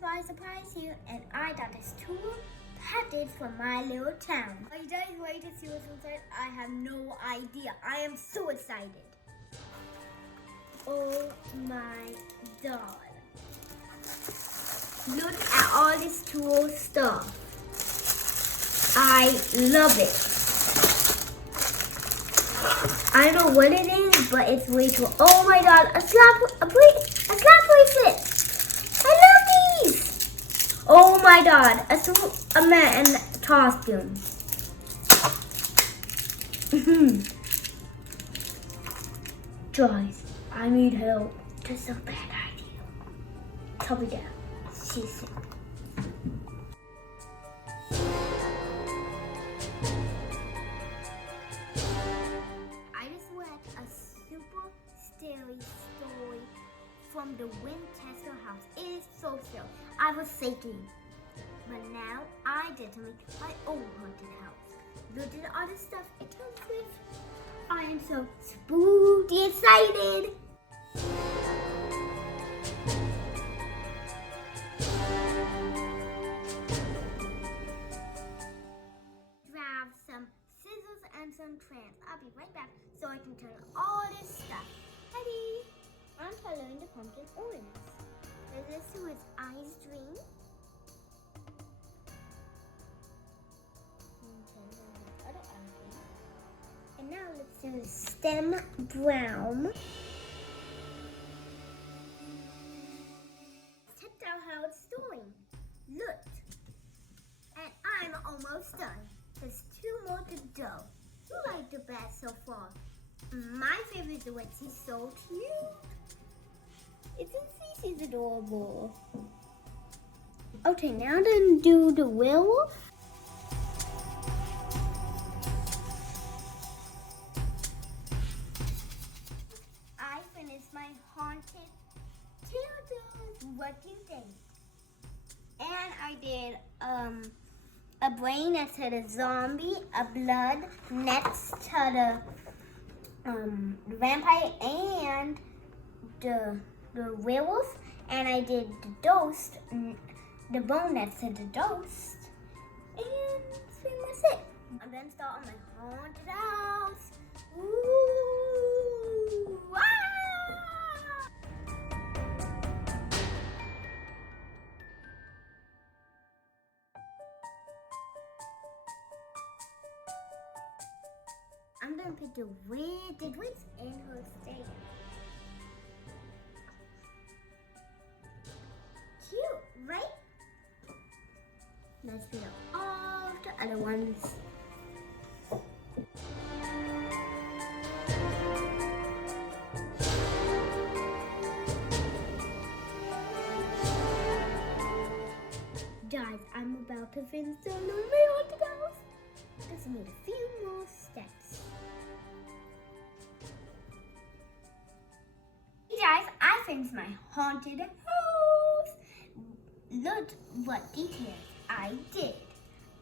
surprise you, and I got this tool package from my little town. Are you guys ready to see what's inside? I have no idea. I am so excited. Oh my god. Look at all this tool stuff. I love it. I don't know what it is, but it's way too. Oh my god, a slap bracelet. I love these. Oh my god, a man in costume. Guys, I need help. This is a bad idea. Tell me that. She's sick. Story from the Winchester house. It is so silly. I was thinking, but now I get to make my own haunted house. Look at all the stuff it comes with. I am so spooky excited. Grab some scissors and some crayons. I'll be right back so I can turn all this stuff. I'm coloring the pumpkin orange. This was Ice Dream. And now let's do Stem Brown. Check out how it's doing. Look. And I'm almost done. There's 2 more to go. Who liked the best so far? My favorite is the one. She's so cute. Isn't she's adorable? Okay, now then do the werewolf. I finished my haunted children. What do you think? And I did a brain next to the zombie, a blood next to the vampire and the werewolf, and I did the ghost, the bone next to the ghost, and that's pretty much it. I'm gonna start on my haunted house. Ooh, ah! I'm gonna put the weirdest ones in her stand. Cute, right? Let's put all the other ones. Guys, I'm about to finish the haunted house. Just need a few more steps. Guys, I finished my haunted house. Look what details I did.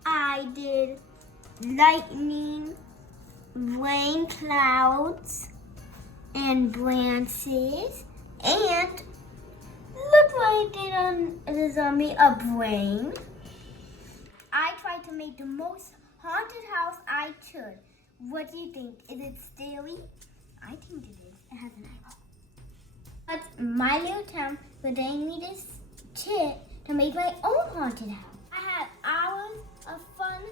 I did lightning, rain clouds, and branches, and look what I did on the zombie, a brain. I tried to make the most haunted house I could. What do you think? Is it scary? I think it is. It has an eyeball. But my little town gave me this kit to make my own haunted house. I had hours of fun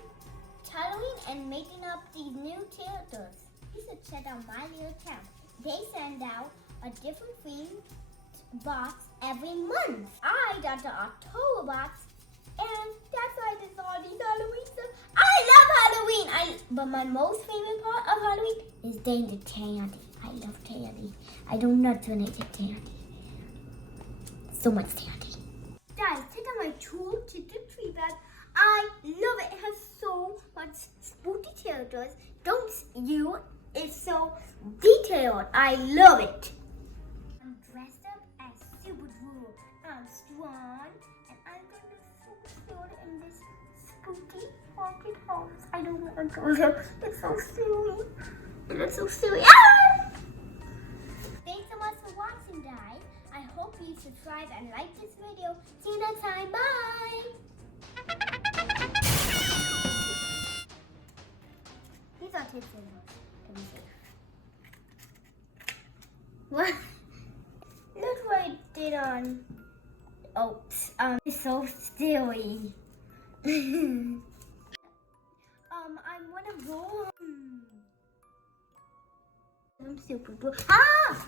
coloring and making up these new characters. You should check out my little town. They send out a different themed box every month. I got the October box, and that's why I did all these Halloween stuff. I love Halloween! But my most favorite part of Halloween is getting the candy. I love candy. I do nuts when I get candy. So much candy. Guys, check out my tool chicken tree bag. I love it. It has so much spooky characters. Don't you? It's so detailed. I love it. I'm dressed up as Supergirl. I'm strong, and I'm going to super in this spooky haunted house. I don't want to go there. It's so silly. It's so silly. Ah! Thanks so much for watching, guys. I hope you subscribe, and like this video. See you next time. Bye. These are tips and hooks to be safe. What? Look what I did on. Oops. It's so silly. I wanna go. I'm super blue. Ah!